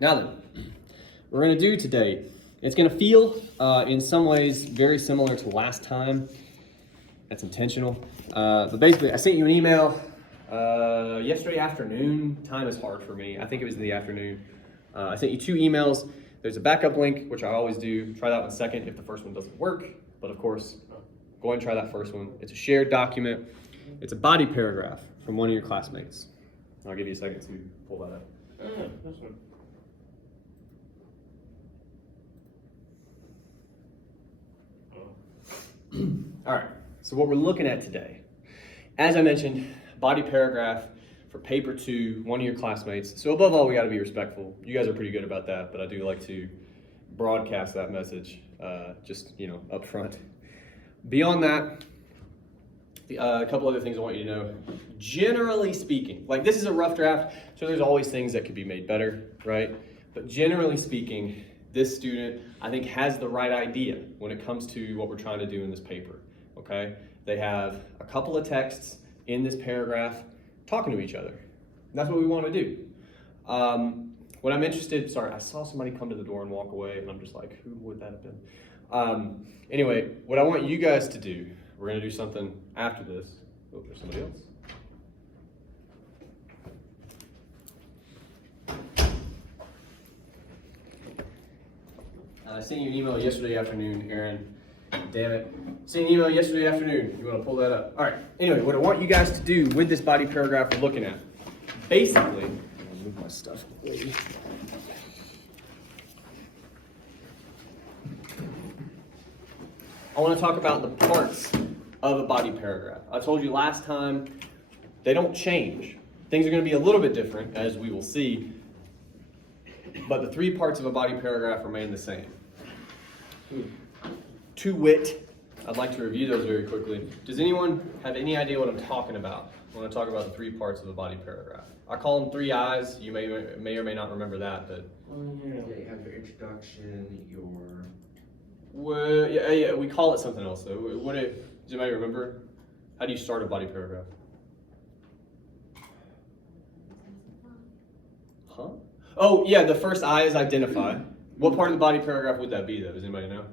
Now then, we're going to do today, it's going to feel in some ways very similar to last time. That's intentional. But basically, I sent you an email yesterday afternoon. Time is hard for me. I think it was in the afternoon. I sent you 2 emails. There's a backup link, which I always do. Try that one second if the first one doesn't work. But of course, go ahead and try that first one. It's a shared document. It's a body paragraph from one of your classmates. I'll give you a second to pull that up. This one. All right, so what we're looking at today, as I mentioned, body paragraph for paper 2, one of your classmates. So above all, we got to be respectful. You guys are pretty good about that, but I do like to broadcast that message just, up front. Beyond that, a couple other things I want you to know. Generally speaking, like this is a rough draft, so there's always things that could be made better, right? But generally speaking, this student, I think, has the right idea when it comes to what we're trying to do in this paper, okay? They have a couple of texts in this paragraph talking to each other. That's what we want to do. What I'm interested, sorry, I saw somebody come to the door and walk away, and I'm just like, who would that have been? Anyway, what I want you guys to do, we're going to do something after this. Oh, there's somebody else. I sent you an email yesterday afternoon, Aaron. Damn it. Sent you an email yesterday afternoon. You want to pull that up? All right. Anyway, what I want you guys to do with this body paragraph we're looking at, basically, I'll move my stuff away. I want to talk about the parts of a body paragraph. I told you last time, they don't change. Things are going to be a little bit different, as we will see, but the 3 parts of a body paragraph remain the same. To wit, I'd like to review those very quickly. Does anyone have any idea what I'm talking about when I talk about the 3 parts of a body paragraph? I call them 3 I's. You may or may not remember that, but Yeah, you have your introduction, your... well, yeah, we call it something else though. Does anybody remember? How do you start a body paragraph? Huh? Oh yeah, the first I is identify. What part of the body paragraph would that be though? Does anybody know?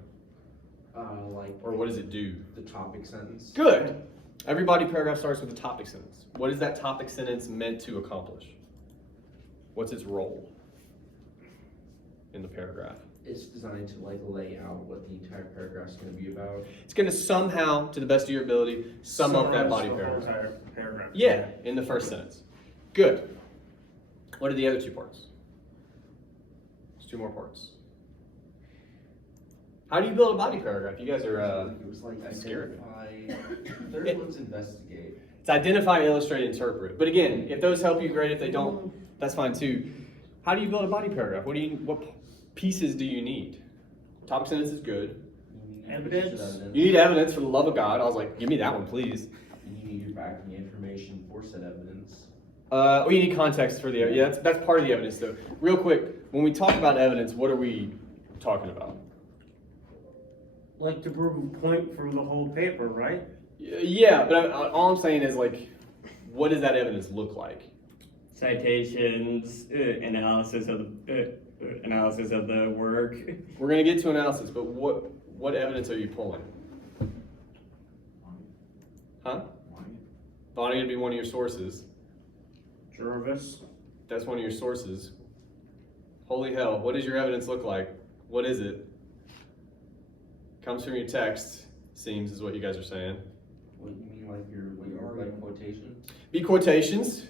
Or what does it do? The topic sentence. Good. Every body paragraph starts with a topic sentence. What is that topic sentence meant to accomplish? What's its role in the paragraph? It's designed to lay out what the entire paragraph is going to be about. It's going to somehow, to the best of your ability, sum up that body paragraph. Yeah, in the first sentence. Good. What are the other 2 parts? There's 2 more parts. How do you build a body paragraph? You guys are it was like scared. Identify. Third one's investigate. It's identify, illustrate, interpret. But again, if those help you, great. If they don't, that's fine too. How do you build a body paragraph? What pieces do you need? Topic sentence is good. Evidence. You need evidence, for the love of God. I was like, give me that one, please. And you need your backing information for said evidence. You need context for the evidence. Yeah, that's part of the evidence though. Real quick, when we talk about evidence, what are we talking about? Like to prove a point from the whole paper, right? Yeah, but all I'm saying is like, what does that evidence look like? Citations, analysis of the work. We're gonna get to analysis, but what evidence are you pulling? Huh? Vonnegut would be one of your sources. Jervis. That's one of your sources. Holy hell, what does your evidence look like? What is it? Comes from your text, seems, is what you guys are saying. What you mean, like your quotation? Be quotations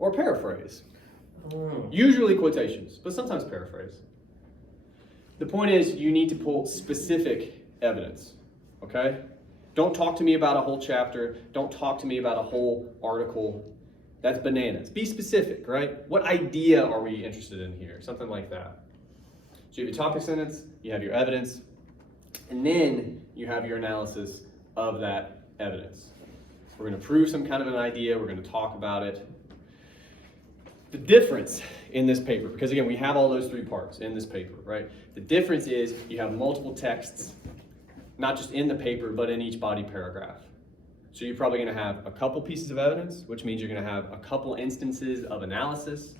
or paraphrase. Oh. Usually quotations, but sometimes paraphrase. The point is, you need to pull specific evidence, okay? Don't talk to me about a whole chapter. Don't talk to me about a whole article. That's bananas. Be specific, right? What idea are we interested in here? Something like that. So you have your topic sentence, you have your evidence, and then you have your analysis of that evidence. We're going to prove some kind of an idea. We're going to talk about it. The difference in this paper, because again, we have all those 3 parts in this paper, right? The difference is you have multiple texts, not just in the paper, but in each body paragraph. So you're probably going to have a couple pieces of evidence, which means you're going to have a couple instances of analysis,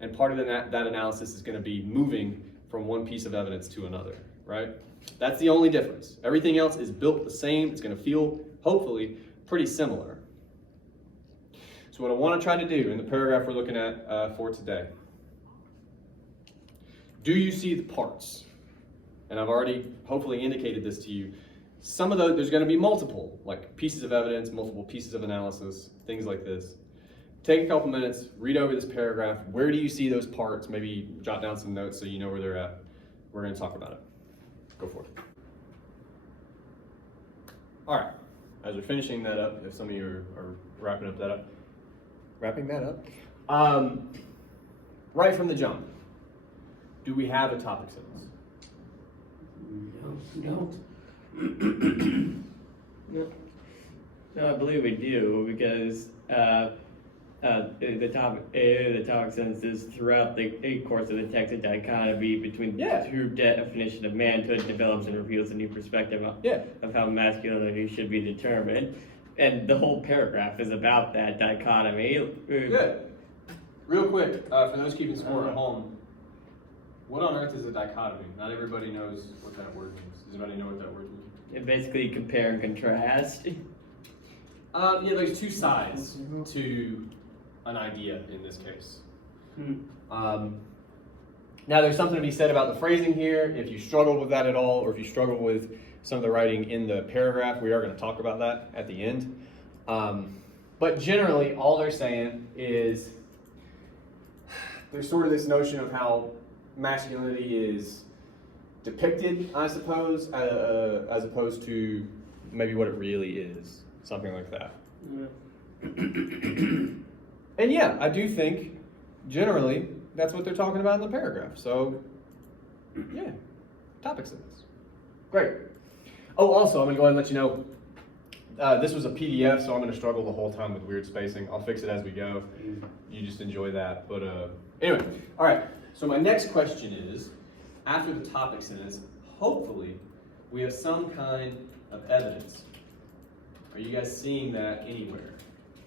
and part of that analysis is going to be moving from one piece of evidence to another, right? That's the only difference. Everything else is built the same. It's going to feel, hopefully, pretty similar. So what I want to try to do in the paragraph we're looking at for today, do you see the parts? And I've already hopefully indicated this to you. Some of those, there's going to be multiple, like pieces of evidence, multiple pieces of analysis, things like this. Take a couple minutes, read over this paragraph. Where do you see those parts? Maybe jot down some notes so you know where they're at. We're going to talk about it. Go for it. All right. As we're finishing that up, if some of you are wrapping that up, right from the jump, do we have a topic sentence? No. No, I believe we do because the topic sentences throughout the course of the text, a dichotomy between the true definition of manhood develops and reveals a new perspective of how masculinity should be determined, and the whole paragraph is about that dichotomy. Good. Real quick, for those keeping score at home, what on earth is a dichotomy? Not everybody knows what that word means. Does anybody know what that word means? It basically compare and contrast. Yeah, there's two sides to an idea in this case. Now, there's something to be said about the phrasing here. If you struggle with that at all, or if you struggle with some of the writing in the paragraph, we are going to talk about that at the end. But generally, all they're saying is there's sort of this notion of how masculinity is depicted, I suppose, as opposed to maybe what it really is. Something like that. And yeah, I do think, generally, that's what they're talking about in the paragraph. So, yeah, topic sentence. Great. Oh, also, I'm going to go ahead and let you know, this was a PDF, so I'm going to struggle the whole time with weird spacing. I'll fix it as we go. You just enjoy that. But anyway, all right. So my next question is, after the topic sentence, hopefully, we have some kind of evidence. Are you guys seeing that anywhere?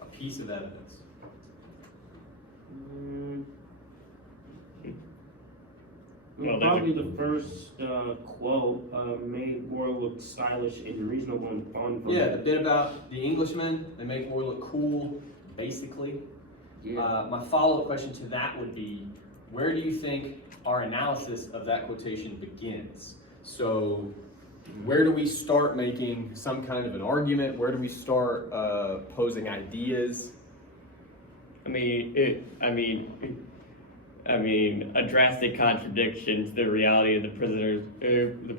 A piece of evidence. Well, Probably the first quote made war look stylish and reasonable and fun. For Yeah, me. the bit about the Englishmen, they make war look cool, basically. Yeah. My follow-up question to that would be, where do you think our analysis of that quotation begins? So, where do we start making some kind of an argument? Where do we start posing ideas? I mean, a drastic contradiction to the reality of the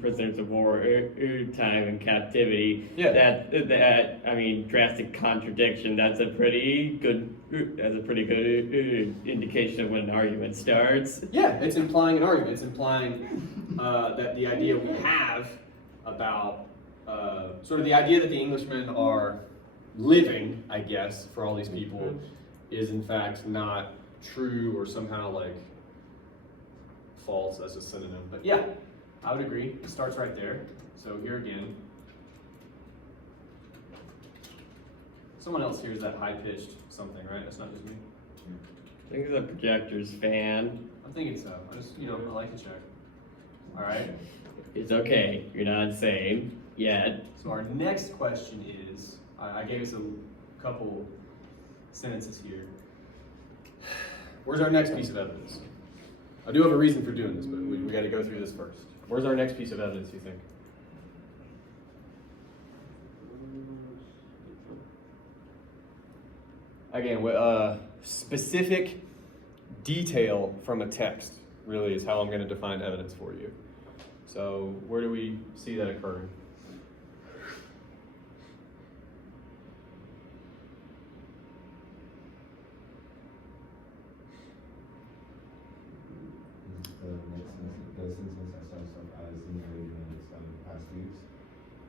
prisoners of war time in captivity. Yeah. That drastic contradiction. That's a pretty good indication of when an argument starts. Yeah, it's implying an argument. It's implying that the idea we have about sort of the idea that the Englishmen are living, I guess, for all these people, is in fact not true or somehow like false as a synonym. But yeah, I would agree. It starts right there. So here again, someone else hears that high-pitched something, right? That's not just me. I think it's a projector's fan. I'm thinking so. I just, I like to check. All right. It's okay. You're not insane yet. So our next question is, I gave us a couple sentences here. Where's our next piece of evidence? I do have a reason for doing this, but we got to go through this first. Where's our next piece of evidence, you think? Again, specific detail from a text really is how I'm going to define evidence for you. So where do we see that occurring?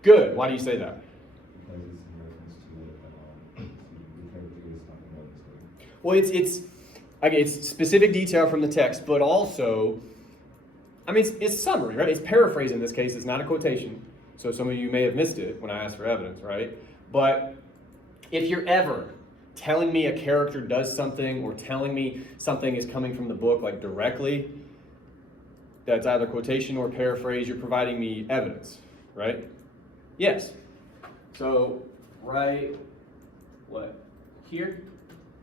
Good. Why do you say that? Because it's in reference to the character is talking about this way. Well, it's specific detail from the text, but also, it's summary, right? It's paraphrasing in this case. It's not a quotation. So some of you may have missed it when I asked for evidence, right? But if you're ever telling me a character does something or telling me something is coming from the book like directly, that's either quotation or paraphrase, you're providing me evidence, right? Yes. So right, what, here?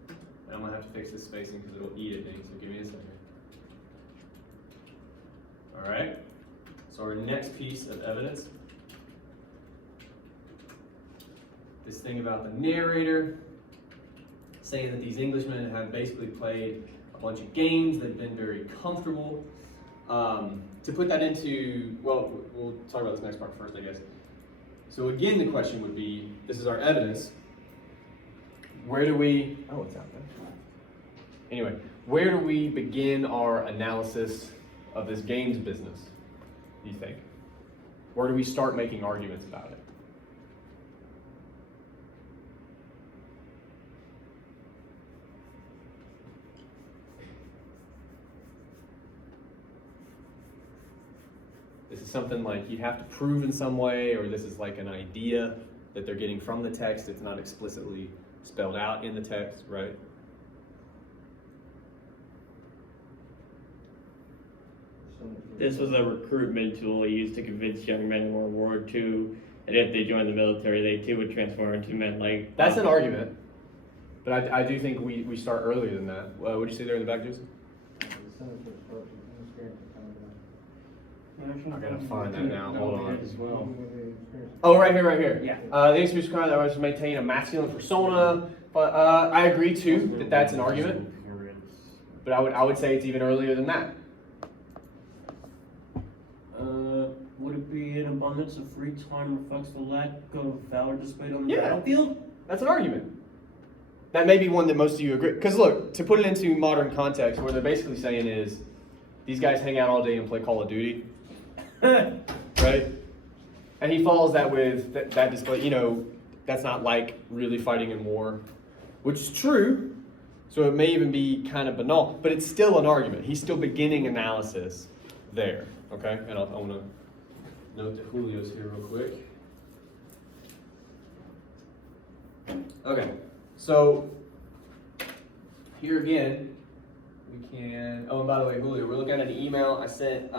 And I'm gonna have to fix this spacing because it'll eat at me, so give me a second. All right, so our next piece of evidence, this thing about the narrator, saying that these Englishmen have basically played a bunch of games, they've been very comfortable. To put that into, well, we'll talk about this next part first, I guess. So again, the question would be, this is our evidence. Where do we, oh, it's out there. Anyway, where do we begin our analysis of this games business, do you think? Where do we start making arguments about it? This is something like you have to prove in some way, or this is like an idea that they're getting from the text. It's not explicitly spelled out in the text, right? This was a recruitment tool used to convince young men in World War II that if they joined the military, they too would transform into men like. That's an argument, but I do think we start earlier than that. What did you say there in the back, Jason? I gotta find that now. Hold on. As well. Oh, right here, right here. Yeah. The experience required that I was to maintain a masculine persona, but I agree too that that's an argument. But I would say it's even earlier than that. Would it be an abundance of free time reflects the lack of valor displayed on the Yeah. battlefield? That's an argument. That may be one that most of you agree. Because look, to put it into modern context, what they're basically saying is, these guys hang out all day and play Call of Duty, right? And he follows that with that display. You know, that's not like really fighting in war, which is true. So it may even be kind of banal, but it's still an argument. He's still beginning analysis there. Okay, and I want to note that Julio's here real quick. Okay, so here again, we can, oh, and by the way, Julio, we're looking at an email I sent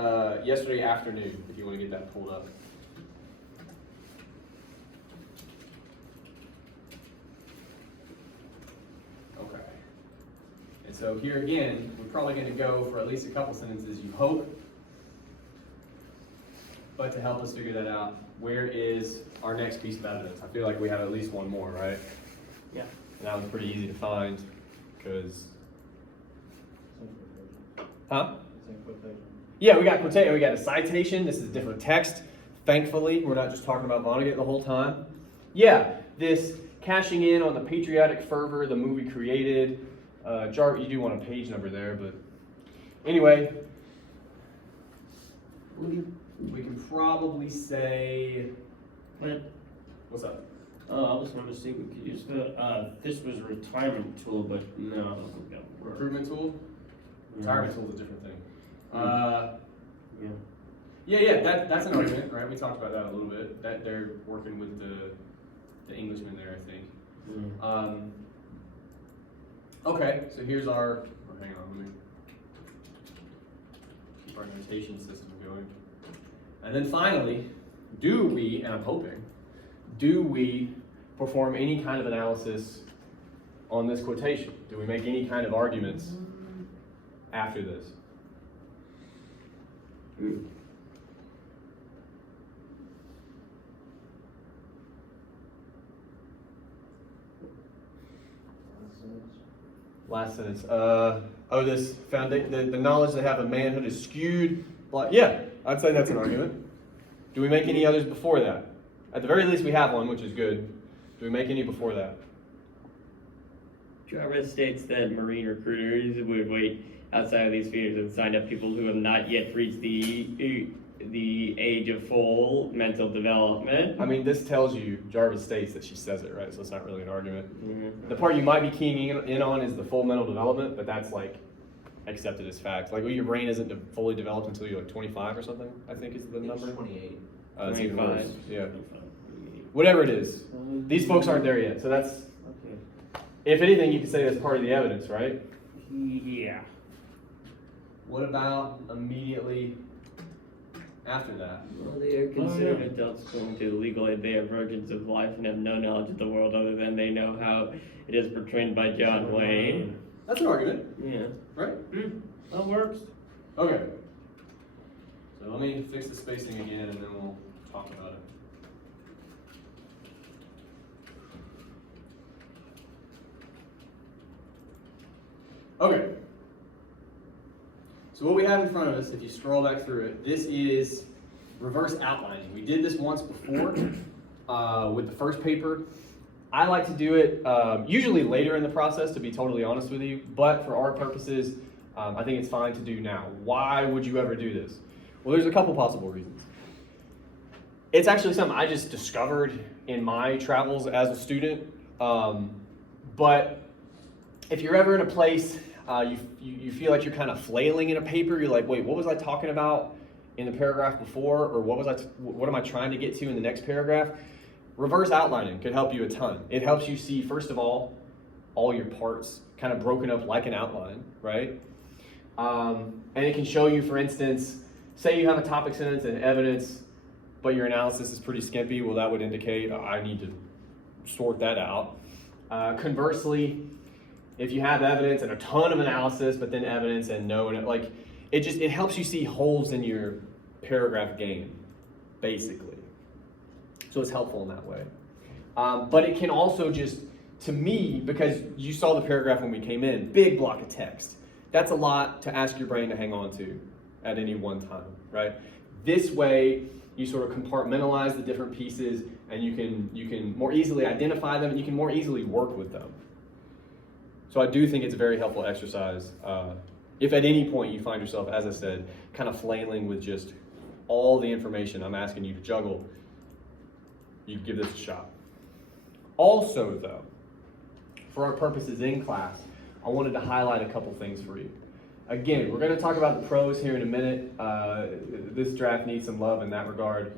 yesterday afternoon, if you want to get that pulled up. Okay. And so here again, we're probably going to go for at least a couple sentences, you hope. But to help us figure that out, where is our next piece of evidence? I feel like we have at least one more, right? Yeah. And that was pretty easy to find, because, huh? Yeah, we got quotation, we got a citation. This is a different text. Thankfully, we're not just talking about Vonnegut the whole time. Yeah, this cashing in on the patriotic fervor the movie created. You do want a page number there, but anyway, we can probably say, But what's up? I was going to say we could use the this was a retirement tool, but no, I don't think that would work. Recruitment tool? Retirement tool is a different thing. Yeah. Yeah, that's an argument, right? We talked about that a little bit. That they're working with the Englishman there, I think. Mm. Okay, so here's our. Hang on, let me keep our notation system going. And then finally, do we? And I'm hoping, do we perform any kind of analysis on this quotation? Do we make any kind of arguments after this? Last sentence. This foundation, the knowledge they have of manhood is skewed. Like, yeah, I'd say that's an argument. Do we make any others before that? At the very least, we have one, which is good. Do we make any before that? Jarvis states that Marine recruiters would wait outside of these feeders and sign up people who have not yet reached the age of full mental development. I mean, this tells you, Jarvis states that she says it, right? So it's not really an argument. Mhm. The part you might be keying in on is the full mental development, but that's like accepted as fact. Like, your brain isn't fully developed until you're like 25 or something, I think is the number. 28. It's even 25. worse. Yeah. Whatever it is. These folks aren't there yet, so that's Okay. If anything, you could say that's part of the evidence, right? Yeah. What about immediately after that? Well, they are considered adults going to the legal age. They are virgins of life and have no knowledge of the world other than they know how it is portrayed by John Wayne. That's an argument, Yeah. right? That works. Okay. So let me fix the spacing again and then we'll talk about it. Okay. So what we have in front of us, if you scroll back through it, this is reverse outlining. We did this once before with the first paper. I like to do it usually later in the process, to be totally honest with you, but for our purposes, I think it's fine to do now. Why would you ever do this? Well, there's a couple possible reasons. It's actually something I just discovered in my travels as a student, but if you're ever in a place you feel like you're kind of flailing in a paper, you're like, wait, what was I talking about in the paragraph before, or what am I trying to get to in the next paragraph? Reverse outlining could help you a ton. It helps you see, first of all your parts kind of broken up like an outline, right? And it can show you, for instance, say you have a topic sentence and evidence, but your analysis is pretty skimpy. Well, that would indicate I need to sort that out. Conversely, if you have evidence and a ton of analysis, but then evidence and no, and it helps you see holes in your paragraph game, basically. So it's helpful in that way. But it can also just, to me, because you saw the paragraph when we came in, big block of text. That's a lot to ask your brain to hang on to at any one time, right? This way, you sort of compartmentalize the different pieces and you can more easily identify them and you can more easily work with them. So I do think it's a very helpful exercise. If at any point you find yourself, as I said, kind of flailing with just all the information I'm asking you to juggle, you give this a shot. Also though, for our purposes in class, I wanted to highlight a couple things for you. Again, we're going to talk about the pros here in a minute. This draft needs some love in that regard.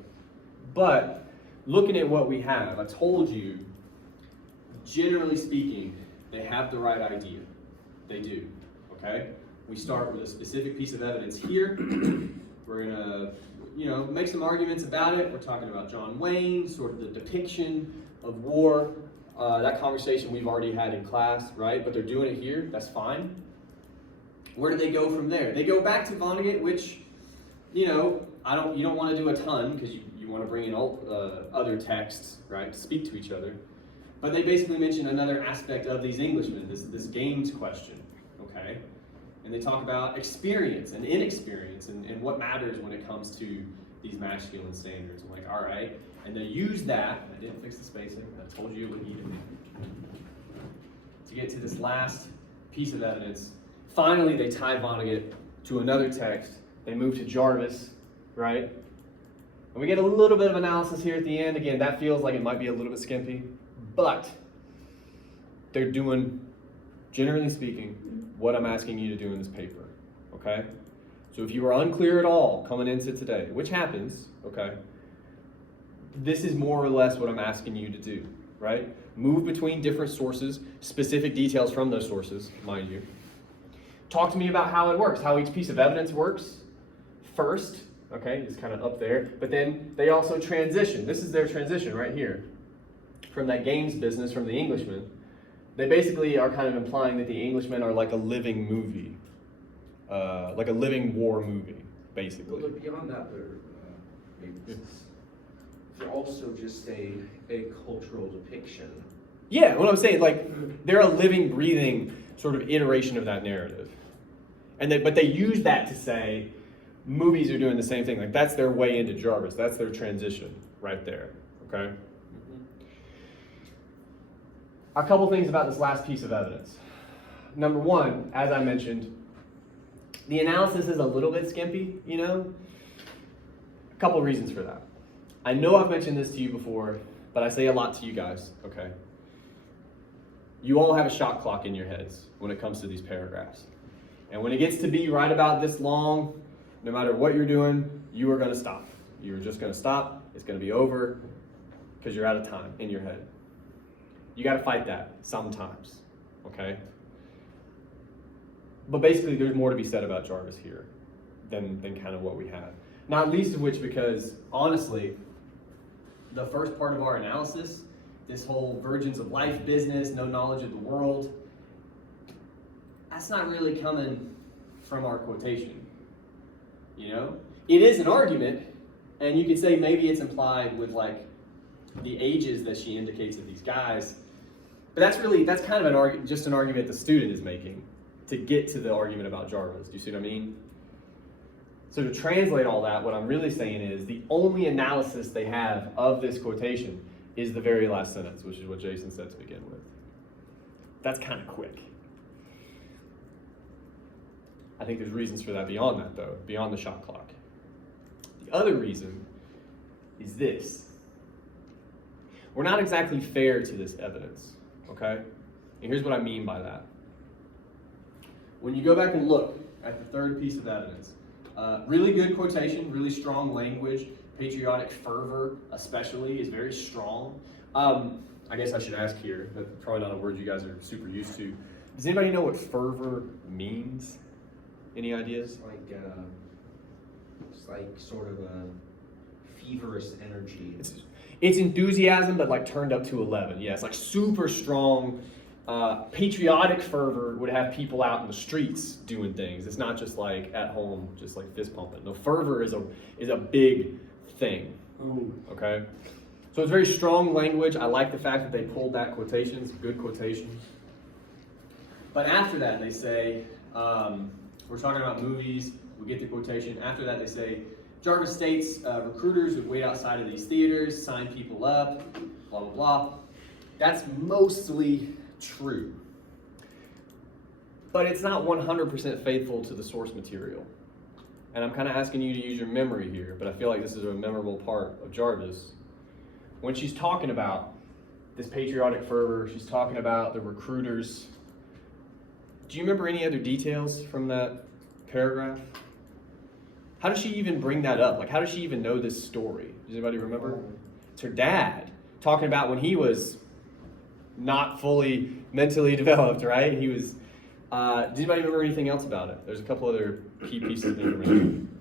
But looking at what we have, I told you, generally speaking, they have the right idea. They do, okay? We start with a specific piece of evidence here. We're gonna, make some arguments about it. We're talking about John Wayne, sort of the depiction of war. That conversation we've already had in class, right? But they're doing it here, that's fine. Where do they go from there? They go back to Vonnegut, which, you don't want to do a ton because you want to bring in other texts, right, to speak to each other. But they basically mention another aspect of these Englishmen, this games question, okay? And they talk about experience and inexperience and what matters when it comes to these masculine standards. I'm like, all right. And they use that, I didn't fix the spacing, I told you it would need to get to this last piece of evidence. Finally, they tie Vonnegut to another text. They move to Jarvis, right? And we get a little bit of analysis here at the end. Again, that feels like it might be a little bit skimpy. But they're doing, generally speaking, what I'm asking you to do in this paper, okay? So if you were unclear at all coming into today, which happens, okay, this is more or less what I'm asking you to do, right? Move between different sources, specific details from those sources, mind you. Talk to me about how it works, how each piece of evidence works first, okay, it's kind of up there, but then they also transition. This is their transition right here. From that games business, from the Englishmen, they basically are kind of implying that the Englishmen are like a living movie, like a living war movie, basically. Well, but beyond that, they're also just a cultural depiction. Yeah, what I'm saying, like, they're a living, breathing sort of iteration of that narrative. But they use that to say movies are doing the same thing. Like, that's their way into Jarvis. That's their transition right there, okay? A couple things about this last piece of evidence. Number one, as I mentioned, the analysis is a little bit skimpy, A couple reasons for that. I know I've mentioned this to you before, but I say a lot to you guys, okay? You all have a shot clock in your heads when it comes to these paragraphs. And when it gets to be right about this long, no matter what you're doing, you are going to stop. You're just going to stop. It's going to be over because you're out of time in your head. You got to fight that sometimes, okay? But basically, there's more to be said about Jarvis here than kind of what we have. Not least of which because, honestly, the first part of our analysis, this whole virgins of life business, no knowledge of the world, that's not really coming from our quotation. You know? It is an argument, and you could say maybe it's implied with like the ages that she indicates of these guys, but that's kind of just an argument the student is making to get to the argument about Jarvis. Do you see what I mean? So to translate all that, what I'm really saying is the only analysis they have of this quotation is the very last sentence, which is what Jason said to begin with. That's kind of quick. I think there's reasons for that beyond that, though, beyond the shot clock. The other reason is this. We're not exactly fair to this evidence, okay? And here's what I mean by that. When you go back and look at the third piece of evidence, really good quotation, really strong language, patriotic fervor especially is very strong. I guess I should ask here, that's probably not a word you guys are super used to. Does anybody know what fervor means? Any ideas? It's like sort of a feverish energy. It's enthusiasm, but like turned up to 11. Yeah, it's like super strong. Patriotic fervor would have people out in the streets doing things. It's not just like at home, just like fist pumping. No, fervor is a big thing. Ooh. Okay, so it's very strong language. I like the fact that they pulled that quotation. It's a good quotation. But after that, they say, we're talking about movies. We get the quotation. After that, they say, Jarvis states recruiters would wait outside of these theaters, sign people up, blah, blah, blah. That's mostly true. But it's not 100% faithful to the source material. And I'm kind of asking you to use your memory here, but I feel like this is a memorable part of Jarvis. When she's talking about this patriotic fervor, she's talking about the recruiters. Do you remember any other details from that paragraph? How does she even bring that up? Like, how does she even know this story? Does anybody remember? It's her dad talking about when he was not fully mentally developed, right? He was, does anybody remember anything else about it? There's a couple other key pieces of information.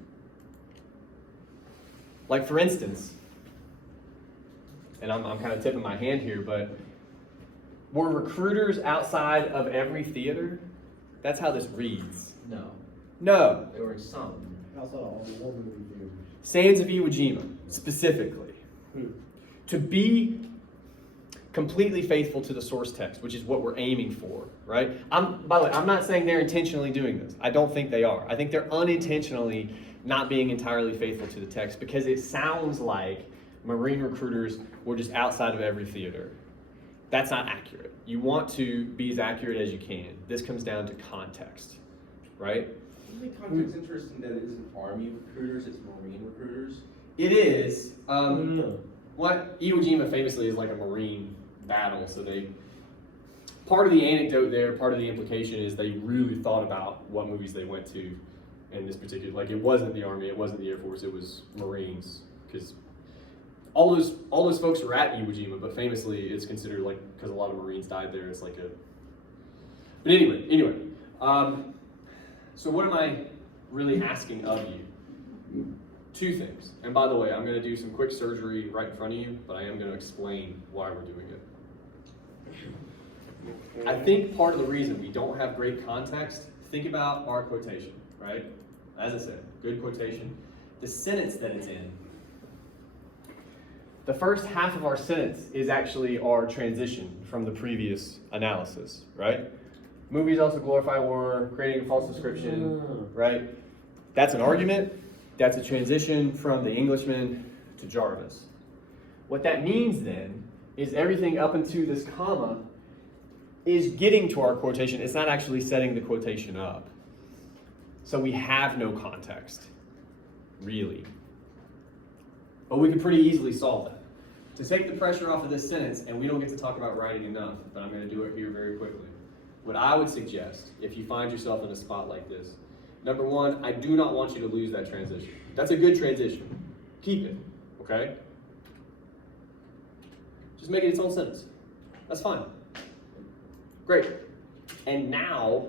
Like, for instance, and I'm kind of tipping my hand here, but were recruiters outside of every theater? That's how this reads. No, No. there were some. Outside all the war movie theaters. Sands of Iwo Jima, specifically. To be completely faithful to the source text, which is what we're aiming for, right? By the way, I'm not saying they're intentionally doing this. I don't think they are. I think they're unintentionally not being entirely faithful to the text because it sounds like Marine recruiters were just outside of every theater. That's not accurate. You want to be as accurate as you can. This comes down to context, right? Isn't the context interesting that it isn't Army recruiters, it's Marine recruiters? It is. What Iwo Jima famously is like a Marine battle, so part of the anecdote there, part of the implication is they really thought about what movies they went to in this particular, like it wasn't the Army, it wasn't the Air Force, it was Marines, because all those folks were at Iwo Jima, but famously it's considered like, because a lot of Marines died there, it's like but anyway, so what am I really asking of you? Two things. And by the way, I'm going to do some quick surgery right in front of you, but I am going to explain why we're doing it. I think part of the reason we don't have great context, think about our quotation, right? As I said, good quotation. The sentence that it's in. The first half of our sentence is actually our transition from the previous analysis, right? Movies also glorify war, creating a false description, right? That's an argument. That's a transition from the Englishman to Jarvis. What that means then is everything up into this comma is getting to our quotation. It's not actually setting the quotation up. So we have no context, really. But we could pretty easily solve that. To take the pressure off of this sentence, and we don't get to talk about writing enough, but I'm going to do it here very quickly. What I would suggest, if you find yourself in a spot like this, number one, I do not want you to lose that transition. That's a good transition. Keep it, okay? Just make it its own sentence. That's fine. Great. And now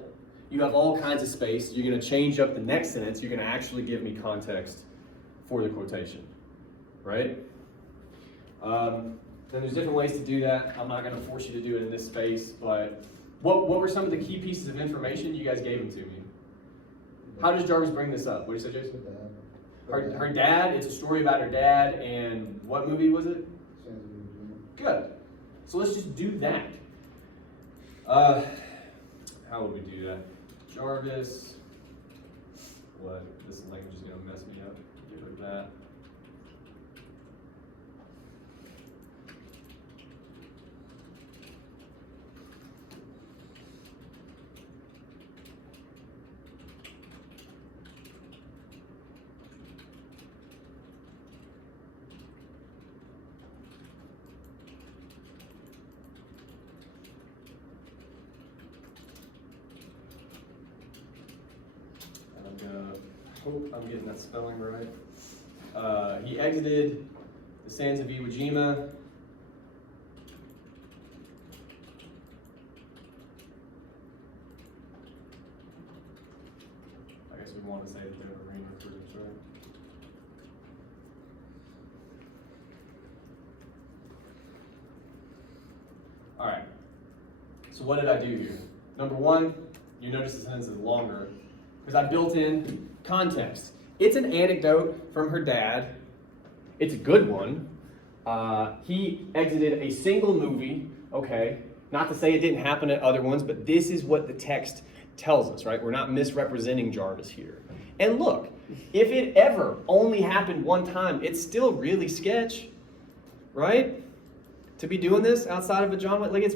you have all kinds of space. You're gonna change up the next sentence. You're gonna actually give me context for the quotation, right? Then there's different ways to do that. I'm not gonna force you to do it in this space, but what were some of the key pieces of information you guys gave them to me? How does Jarvis bring this up? What did you say, Jason? Her dad, it's a story about her dad, and what movie was it? Good. So let's just do that. How would we do that? Jarvis, what? This language is gonna mess me up. Get rid of that. Hope I'm getting that spelling right. He exited the sands of Iwo Jima. I guess we want to say that they're Marine recruiters, right? All right. So what did I do here? Number one, you notice the sentence is longer because I built in context. It's an anecdote from her dad. It's a good one. He exited a single movie, okay? Not to say it didn't happen at other ones, but this is what the text tells us, right? We're not misrepresenting Jarvis here. And look, if it ever only happened one time, it's still really sketch, right? To be doing this outside of a John Wick, like it's,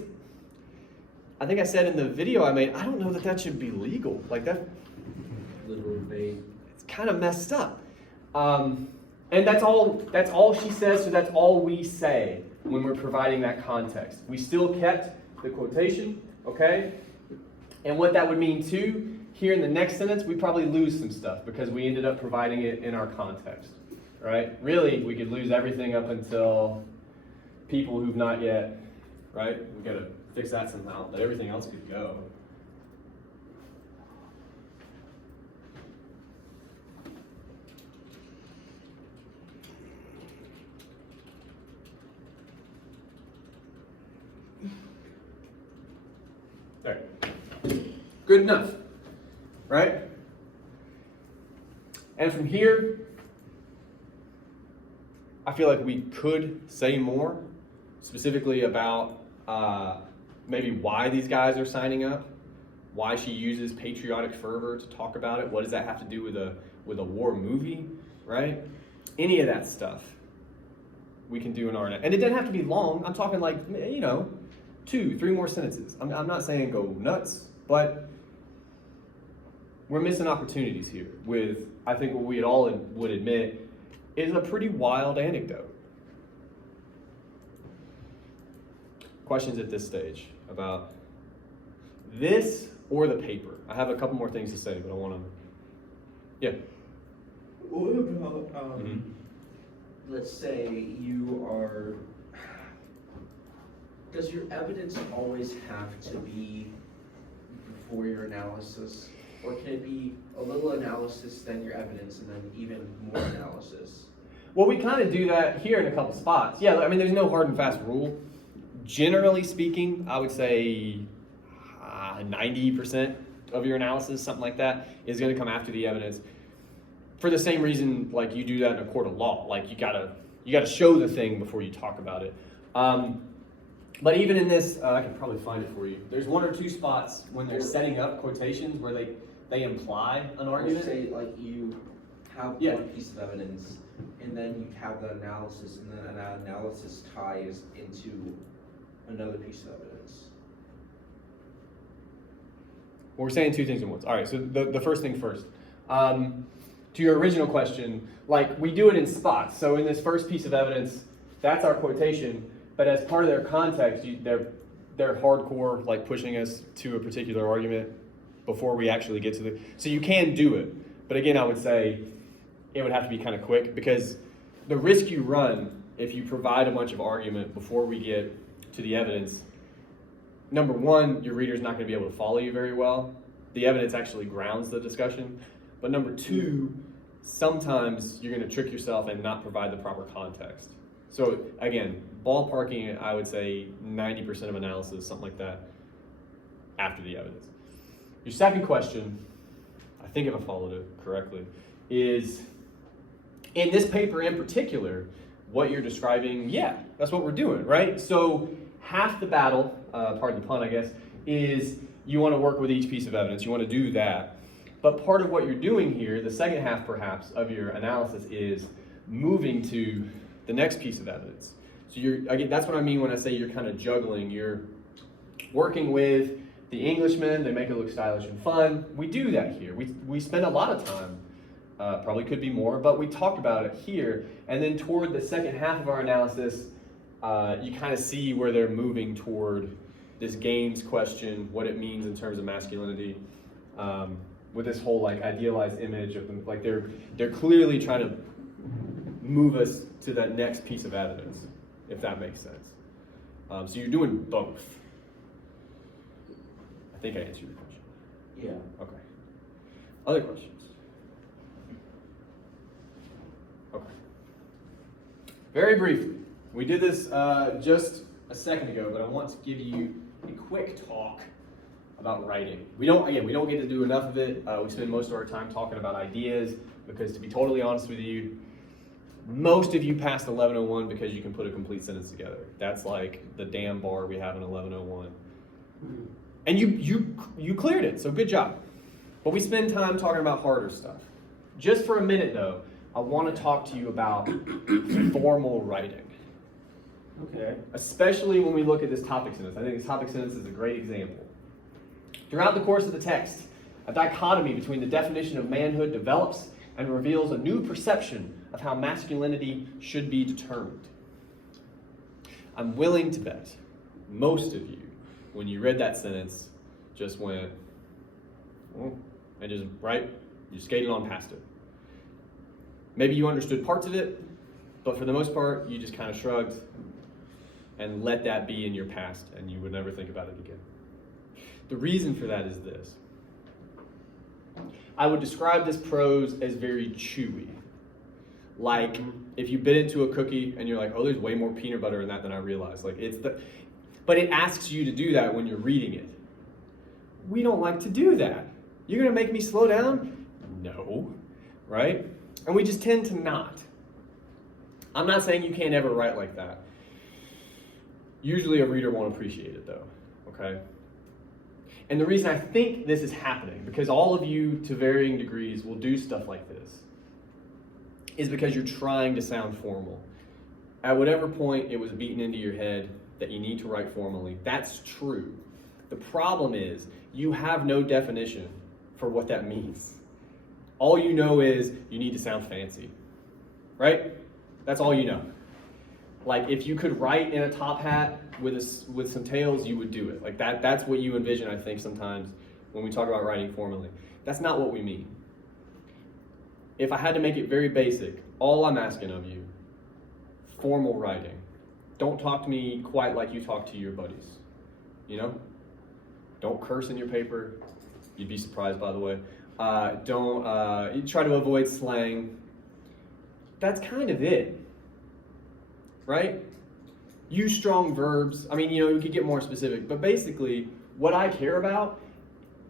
I think I said in the video I made, I don't know that that should be legal. Like that, Literal bait. it's kind of messed up. And that's all she says, so that's all we say when we're providing that context. We still kept the quotation, okay? And what that would mean too, here in the next sentence, we probably lose some stuff because we ended up providing it in our context, right? Really, we could lose everything up until people who've not yet, right? We gotta fix that somehow, but everything else could go. There. Good enough, right? And from here, I feel like we could say more, specifically about maybe why these guys are signing up, why she uses patriotic fervor to talk about it. What does that have to do with a war movie, right? Any of that stuff we can do in RNet. And it doesn't have to be long. I'm talking like, 2, 3 more sentences. I'm not saying go nuts, but we're missing opportunities here with, I think what we all would admit, is a pretty wild anecdote. Questions at this stage about this or the paper? I have a couple more things to say, but I want to, yeah. What about, let's say you are, does your evidence always have to be before your analysis? Or can it be a little analysis, then your evidence, and then even more analysis? Well, we kind of do that here in a couple spots. Yeah, I mean, there's no hard and fast rule. Generally speaking, I would say 90% of your analysis, something like that, is going to come after the evidence. For the same reason, like you do that in a court of law, like you gotta show the thing before you talk about it. But even in this, I can probably find it for you. There's 1 or 2 spots when they're setting up quotations where they imply an Or argument. say like you have Yeah. one piece of evidence, and then you have the analysis, and then that analysis ties into another piece of evidence. Well, we're saying 2 things at once. All right, so the first thing first. To your original question, like we do it in spots. So in this first piece of evidence, that's our quotation, but as part of their context, they're hardcore, like pushing us to a particular argument before we actually get to the, so you can do it. But again, I would say it would have to be kind of quick because the risk you run if you provide a bunch of argument before we get to the evidence number one, your reader's not going to be able to follow you very well. The evidence actually grounds the discussion. But number two, sometimes you're going to trick yourself and not provide the proper context. So again, ballparking, I would say 90% of analysis, something like that, after the evidence. Your second question, I think if I followed it correctly, is in this paper in particular, what you're describing, yeah, that's what we're doing, right? So half the battle, pardon the pun, I guess, is you want to work with each piece of evidence. You want to do that. But part of what you're doing here, the second half perhaps of your analysis, is moving to the next piece of evidence. So again, that's what I mean when I say you're kind of juggling. You're working with the Englishmen, they make it look stylish and fun. We do that here. We spend a lot of time, probably could be more, but we talked about it here. And then toward the second half of our analysis, you kind of see where they're moving toward this games question, what it means in terms of masculinity, with this whole like idealized image of them, like they're clearly trying to move us to that next piece of evidence, if that makes sense. So you're doing both. I think I answered your question. Yeah. Okay. Other questions? Okay. Very briefly, we did this just a second ago, but I want to give you a quick talk about writing. We don't get to do enough of it. We spend most of our time talking about ideas because, to be totally honest with you, most of you passed 1101 because you can put a complete sentence together. That's like the damn bar we have in 1101. And you cleared it, so good job. But we spend time talking about harder stuff. Just for a minute though, I want to talk to you about formal writing. Okay. Especially when we look at this topic sentence. I think this topic sentence is a great example. Throughout the course of the text, a dichotomy between the definition of manhood develops and reveals a new perception of how masculinity should be determined. I'm willing to bet most of you, when you read that sentence, just went, and just, right, you skated on past it. Maybe you understood parts of it, but for the most part, you just kind of shrugged and let that be in your past, and you would never think about it again. The reason for that is this. I would describe this prose as very chewy. Like if you bit into a cookie and you're like, oh, there's way more peanut butter in that than I realized. Like but it asks you to do that when you're reading it. We don't like to do that. You're gonna make me slow down? No, right? And we just tend to not. I'm not saying you can't ever write like that. Usually a reader won't appreciate it though, okay? And the reason I think this is happening, because all of you to varying degrees will do stuff like this, is because you're trying to sound formal. At whatever point it was beaten into your head that you need to write formally, that's true. The problem is you have no definition for what that means. All you know is you need to sound fancy, right? That's all you know. Like if you could write in a top hat with some tails, you would do it. Like that's what you envision, I think, sometimes when we talk about writing formally. That's not what we mean. If I had to make it very basic, all I'm asking of you, formal writing. Don't talk to me quite like you talk to your buddies, you know? Don't curse in your paper. You'd be surprised, by the way. You try to avoid slang. That's kind of it, right? Use strong verbs. I mean, you could get more specific, but basically what I care about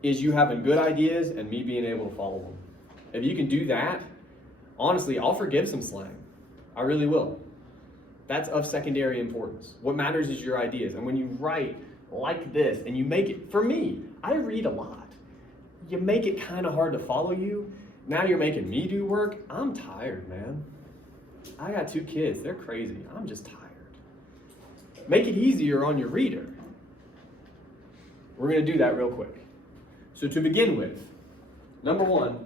is you having good ideas and me being able to follow them. If you can do that, honestly, I'll forgive some slang. I really will. That's of secondary importance. What matters is your ideas. And when you write like this and you make it, for me, I read a lot. You make it kind of hard to follow you. Now you're making me do work. I'm tired, man. I got 2 kids. They're crazy. I'm just tired. Make it easier on your reader. We're going to do that real quick. So to begin with, number 1,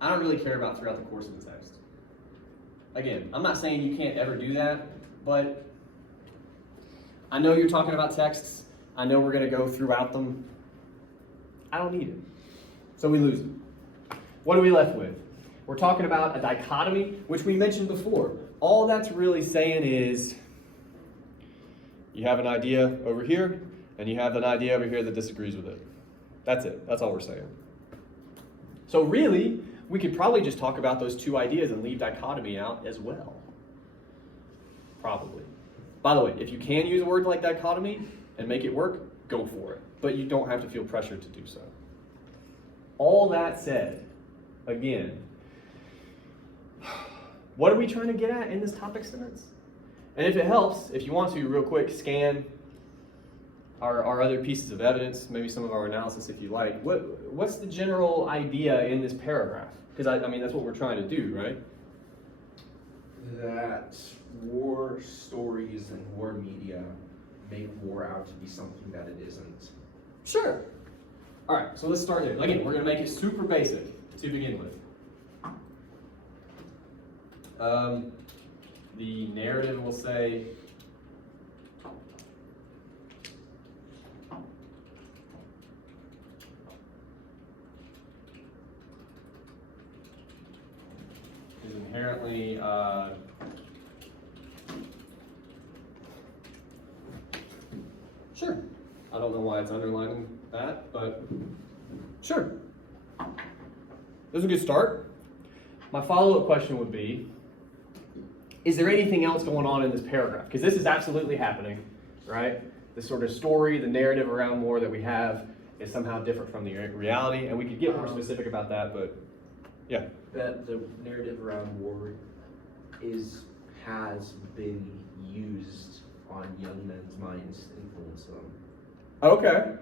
I don't really care about throughout the course of the text. Again, I'm not saying you can't ever do that, but I know you're talking about texts. I know we're going to go throughout them. I don't need it. So we lose it. What are we left with? We're talking about a dichotomy, which we mentioned before. All that's really saying is You have an idea over here, and you have an idea over here that disagrees with it. That's it. That's all we're saying. So really, we could probably just talk about those two ideas and leave dichotomy out as well. Probably. By the way, if you can use a word like dichotomy and make it work, go for it. But you don't have to feel pressured to do so. All that said, again, what are we trying to get at in this topic sentence? And if it helps, if you want to, real quick, scan our other pieces of evidence, maybe some of our analysis if you like. What's the general idea in this paragraph? Because I mean, that's what we're trying to do, right? That war stories and war media make war out to be something that it isn't. Sure. All right, so let's start there. Again, we're going to make it super basic to begin with. The narrative will say, is inherently sure. I don't know why it's underlining that, but sure. This is a good start. My follow-up question would be, is there anything else going on in this paragraph? Because this is absolutely happening, right? The sort of story, the narrative around war that we have is somehow different from the reality, and we could get more specific about that, but yeah. That the narrative around war has been used on young men's minds to influence them. Okay.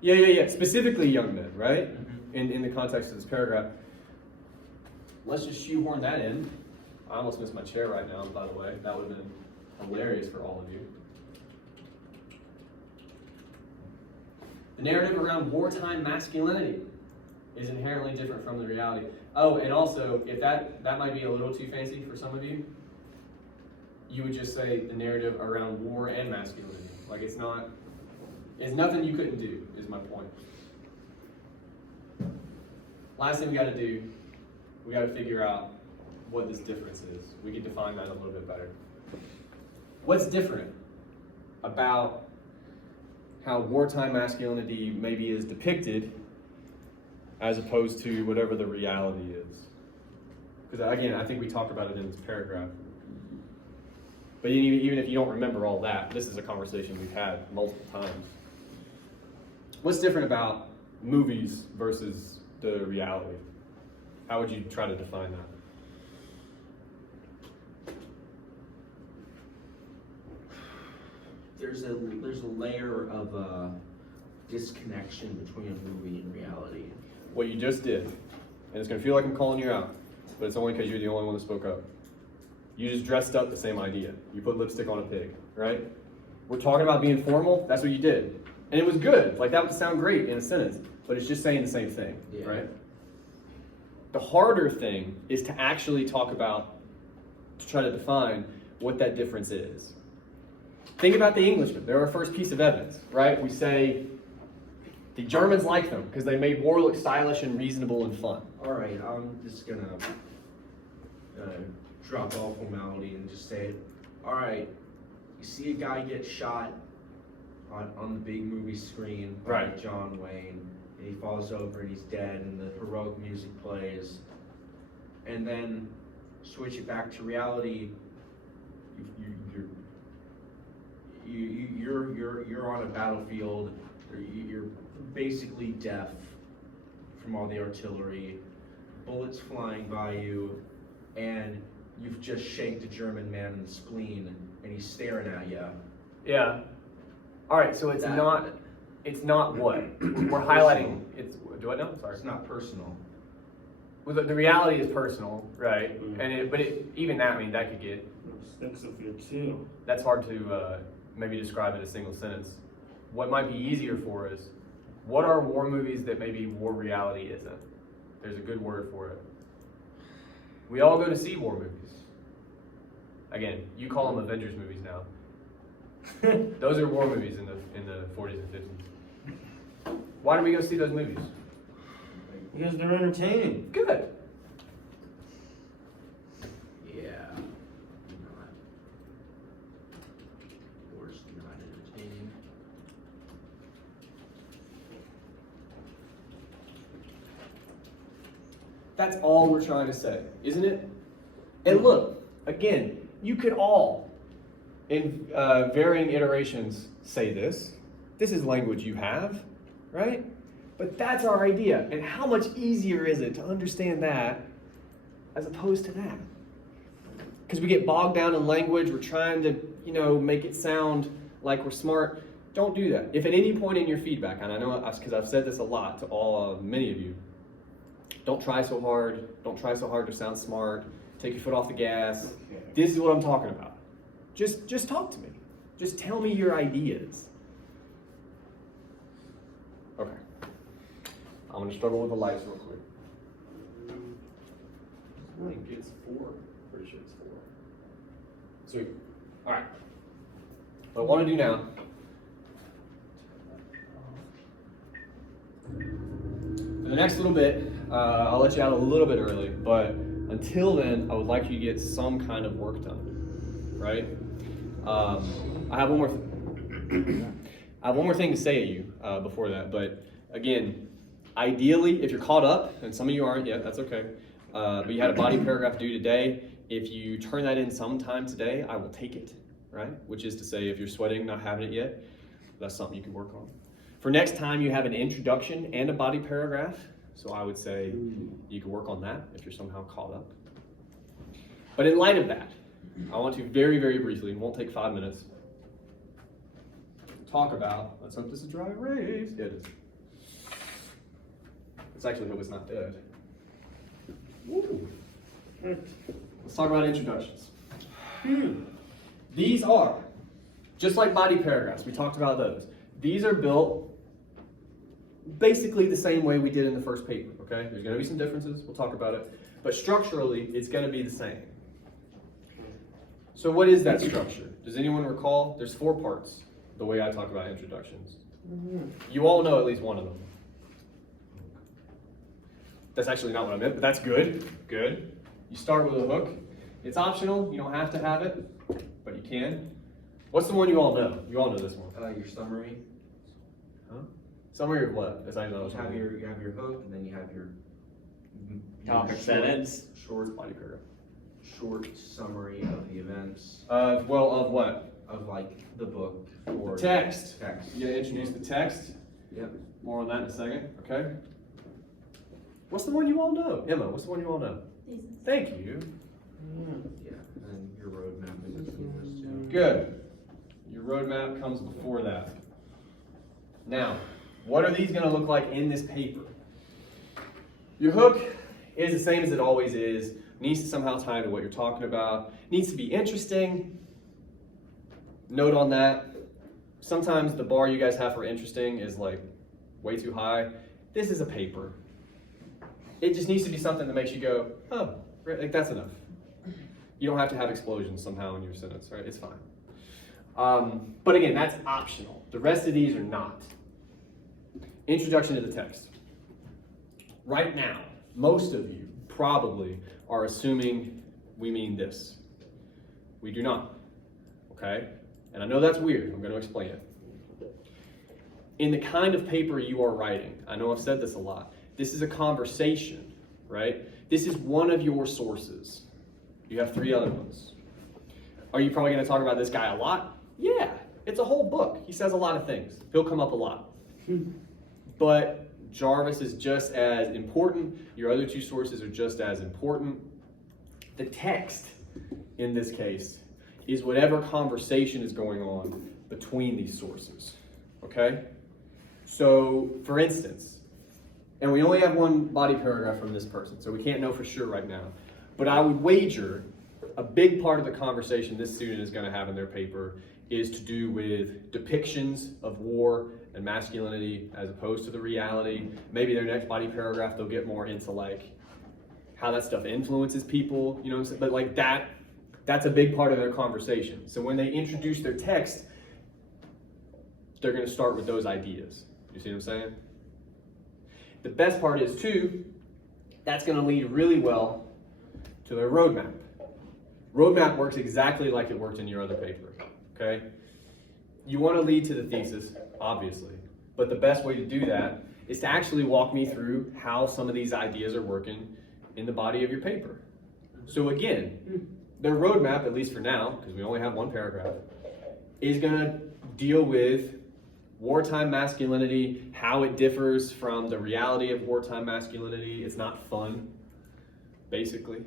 Yeah. Specifically young men, right? In the context of this paragraph. Let's just shoehorn that in. I almost missed my chair right now, by the way. That would have been hilarious for all of you. The narrative around wartime masculinity is inherently different from the reality. Oh, and also, if that might be a little too fancy for some of you, you would just say the narrative around war and masculinity. Like it's nothing you couldn't do, is my point. Last thing we got to do, we got to figure out what this difference is. We can define that a little bit better. What's different about how wartime masculinity maybe is depicted as opposed to whatever the reality is? Because again, I think we talked about it in this paragraph. But even if you don't remember all that, this is a conversation we've had multiple times. What's different about movies versus the reality? How would you try to define that? There's a layer of disconnection between a movie and reality. What you just did, and it's going to feel like I'm calling you out, but it's only because you're the only one that spoke up. You just dressed up the same idea. You put lipstick on a pig, right? We're talking about being formal, that's what you did. And it was good, like that would sound great in a sentence, but it's just saying the same thing, Yeah. right? The harder thing is to actually talk about, to try to define what that difference is. Think about the Englishmen. They're our first piece of evidence, right? We say the Germans liked them because they made war look stylish and reasonable and fun. All right, I'm just gonna drop all formality and just say, all right, you see a guy get shot on the big movie screen by Right. John Wayne, and he falls over and he's dead, and the heroic music plays, and then switch it back to reality. You're on a battlefield. You're basically deaf from all the artillery, bullets flying by you, and you've just shanked a German man in the spleen, and he's staring at you. Yeah. All right, so it's not what? We're highlighting, it's, do I know? Sorry. It's not personal. Well, the reality is personal, right? Mhm. And even that, I mean, that could get, Stinks of it too. that's hard to maybe describe in a single sentence. What might be easier for us, what are war movies that maybe war reality isn't? There's a good word for it. We all go to see war movies. Again, you call them Avengers movies now. Those are war movies in the 40s and 50s. Why do we go see those movies? Because they're entertaining. Good. Yeah. Not. War's not That's all we're trying to say, isn't it? And look, again, you could all, in varying iterations, say this. This is language you have, right? But that's our idea. And how much easier is it to understand that as opposed to that? Because we get bogged down in language, we're trying to, make it sound like we're smart. Don't do that. If at any point in your feedback, and I know because I've said this a lot to many of you, don't try so hard. Don't try so hard to sound smart. Take your foot off the gas. This is what I'm talking about. Just talk to me. Just tell me your ideas. Okay. I'm gonna struggle with the lights real quick. I think it's 4. Pretty sure it's 4. Sweet. All right. What I want to do now. For the next little bit, I'll let you out a little bit early, but until then, I would like you to get some kind of work done, right? I have one more thing to say to you before that, but again, ideally, if you're caught up, and some of you aren't yet, that's okay, but you had a body paragraph due today, if you turn that in sometime today, I will take it, right? Which is to say, if you're sweating, not having it yet, that's something you can work on. For next time, you have an introduction and a body paragraph, so I would say you can work on that if you're somehow caught up. But in light of that, I want to very, very briefly, it won't take 5 minutes, talk about, let's hope this is dry erase. Yeah, it is. Let's actually hope it's not dead. Woo. Let's talk about introductions. These are, just like body paragraphs, we talked about those. These are built basically the same way we did in the first paper, okay? There's gonna be some differences, we'll talk about it, but structurally, it's gonna be the same. So what is that structure? Does anyone recall? There's 4 parts, the way I talk about introductions. You all know at least one of them. That's actually not what I meant, but that's good. Good. You start with a hook. It's optional. You don't have to have it, but you can. What's the one you all know? You all know this one. Your summary. Huh? Summary of what? As I know. You have your hook, and then you have your Topic sentence. Short body paragraph. short summary of the events Of what? of like the book or The text. text. You gotta introduce the text. Yep. More on that in a second, okay? What's the one you all know? Emma, what's the one you all know? Thesis. Thank you. Yeah, and your roadmap in between those two. Good. Your roadmap comes before that. Now, what are these gonna look like in this paper? Your hook is the same as it always is. Needs to somehow tie into what you're talking about. Needs to be interesting. Note on that. Sometimes the bar you guys have for interesting is like way too high. This is a paper. It just needs to be something that makes you go, oh, like that's enough. You don't have to have explosions somehow in your sentence, right? It's fine. But again, that's optional. The rest of these are not. Introduction to the text. Right now, most of you probably are assuming we mean this. We do not, okay? And I know that's weird, I'm gonna explain it. In the kind of paper you are writing, I know I've said this a lot, this is a conversation, right? This is one of your sources. You have 3 other ones. Are you probably gonna talk about this guy a lot? Yeah, it's a whole book. He says a lot of things. He'll come up a lot. But Jarvis is just as important. Your other 2 sources are just as important. The text, in this case, is whatever conversation is going on between these sources, okay? So, for instance, and we only have one body paragraph from this person, so we can't know for sure right now, but I would wager a big part of the conversation this student is gonna have in their paper is to do with depictions of war and masculinity as opposed to the reality. Maybe their next body paragraph, they'll get more into like how that stuff influences people, you know what I'm saying? But like that's a big part of their conversation. So when they introduce their text, they're gonna start with those ideas. You see what I'm saying? The best part is too, that's gonna lead really well to their roadmap. Roadmap works exactly like it worked in your other paper, okay? You wanna lead to the thesis, obviously, but the best way to do that is to actually walk me through how some of these ideas are working in the body of your paper. So again, their roadmap, at least for now, because we only have one paragraph, is gonna deal with wartime masculinity, how it differs from the reality of wartime masculinity. It's not fun, basically,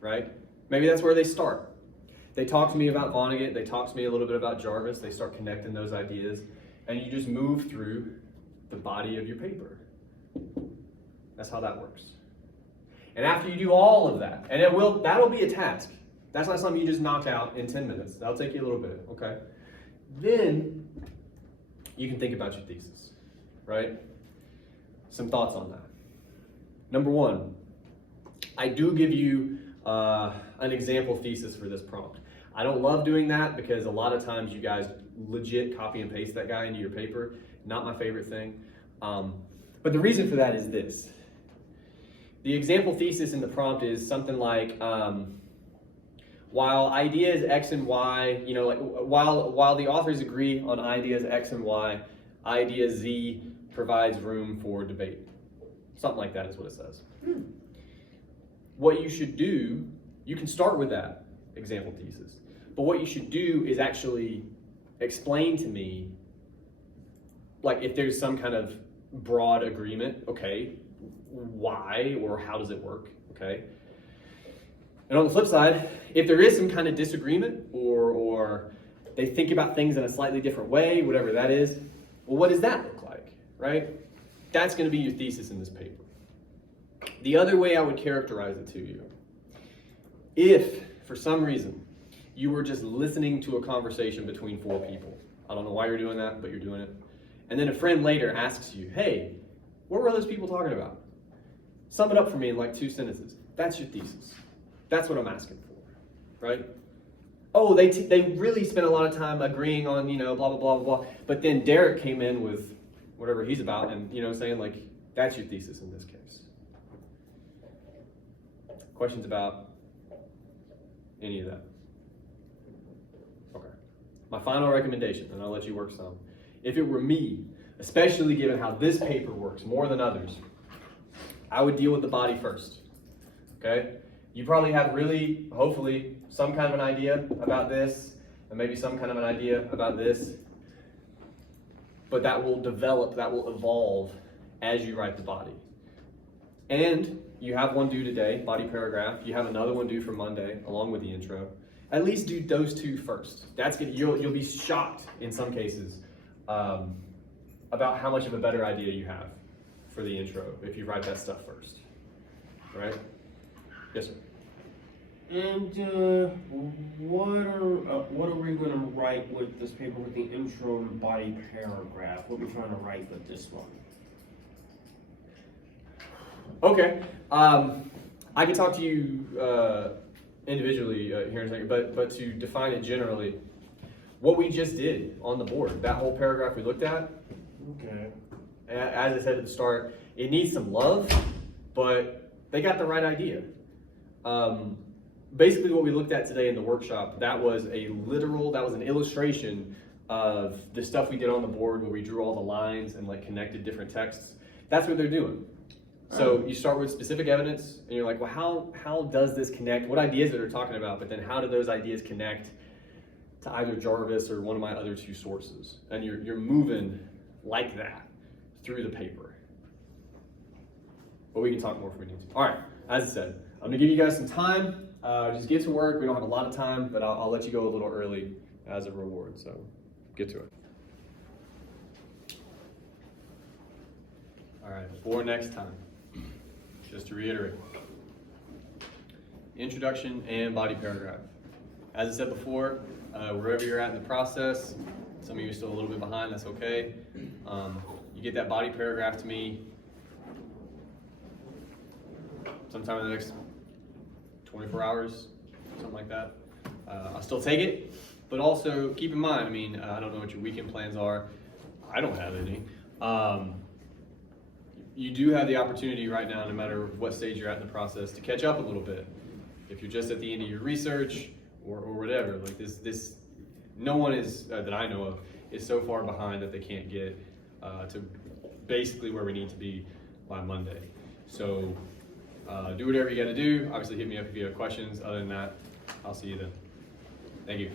right? Maybe that's where they start. They talk to me about Vonnegut, they talk to me a little bit about Jarvis, they start connecting those ideas, and you just move through the body of your paper. That's how that works. And after you do all of that, and that'll be a task. That's not something you just knock out in 10 minutes. That'll take you a little bit, okay? Then you can think about your thesis, right? Some thoughts on that. Number one, I do give you an example thesis for this prompt. I don't love doing that because a lot of times you guys legit copy and paste that guy into your paper. Not my favorite thing. But the reason for that is this. The example thesis in the prompt is something like, while ideas X and Y, while the authors agree on ideas X and Y, idea Z provides room for debate. Something like that is what it says. What you should do, you can start with that example thesis, but what you should do is actually explain to me, like if there's some kind of broad agreement, okay, why or how does it work, okay? And on the flip side, if there is some kind of disagreement or they think about things in a slightly different way, whatever that is, well, what does that look like, right? That's going to be your thesis in this paper. The other way I would characterize it to you, if for some reason you were just listening to a conversation between four people, I don't know why you're doing that, but you're doing it, and then a friend later asks you, hey, what were those people talking about? Sum it up for me in like 2 sentences. That's your thesis. That's what I'm asking for, right? Oh, they really spent a lot of time agreeing on, blah, blah, blah, blah, blah. But then Derek came in with whatever he's about and, saying like, that's your thesis in this case. Questions about any of that? Okay. My final recommendation, and I'll let you work some. If it were me, especially given how this paper works more than others, I would deal with the body first, okay? You probably have hopefully, some kind of an idea about this, and maybe some kind of an idea about this, but that will develop, that will evolve as you write the body. And you have one due today, body paragraph. You have another one due for Monday, along with the intro. At least do those 2 first. You'll be shocked in some cases about how much of a better idea you have for the intro if you write that stuff first. All right? Yes, sir. And what are we going to write with this paper with the intro and body paragraph? What are we trying to write with this one? Okay. I can talk to you individually here in a second, but to define it generally, what we just did on the board, that whole paragraph we looked at, Okay. as I said at the start, it needs some love, but they got the right idea. Basically what we looked at today in the workshop, that was an illustration of the stuff we did on the board where we drew all the lines and like connected different texts. That's what they're doing. So you start with specific evidence and you're like, well, how does this connect? What ideas are they talking about? But then how do those ideas connect to either Jarvis or one of my other 2 sources? And you're moving like that through the paper. But we can talk more if we need to. All right, as I said, I'm gonna give you guys some time. Just get to work. We don't have a lot of time, but I'll let you go a little early as a reward. So get to it. All right, for next time, just to reiterate, introduction and body paragraph. As I said before, wherever you're at in the process, some of you are still a little bit behind, that's okay. You get that body paragraph to me sometime in the next 24 hours, something like that. I'll still take it, but also keep in mind, I don't know what your weekend plans are. I don't have any. You do have the opportunity right now, no matter what stage you're at in the process, to catch up a little bit. If you're just at the end of your research or whatever, like this, no one is, that I know of, is so far behind that they can't get to basically where we need to be by Monday. So Do whatever you gotta do. Obviously hit me up if you have questions. Other than that, I'll see you then. Thank you.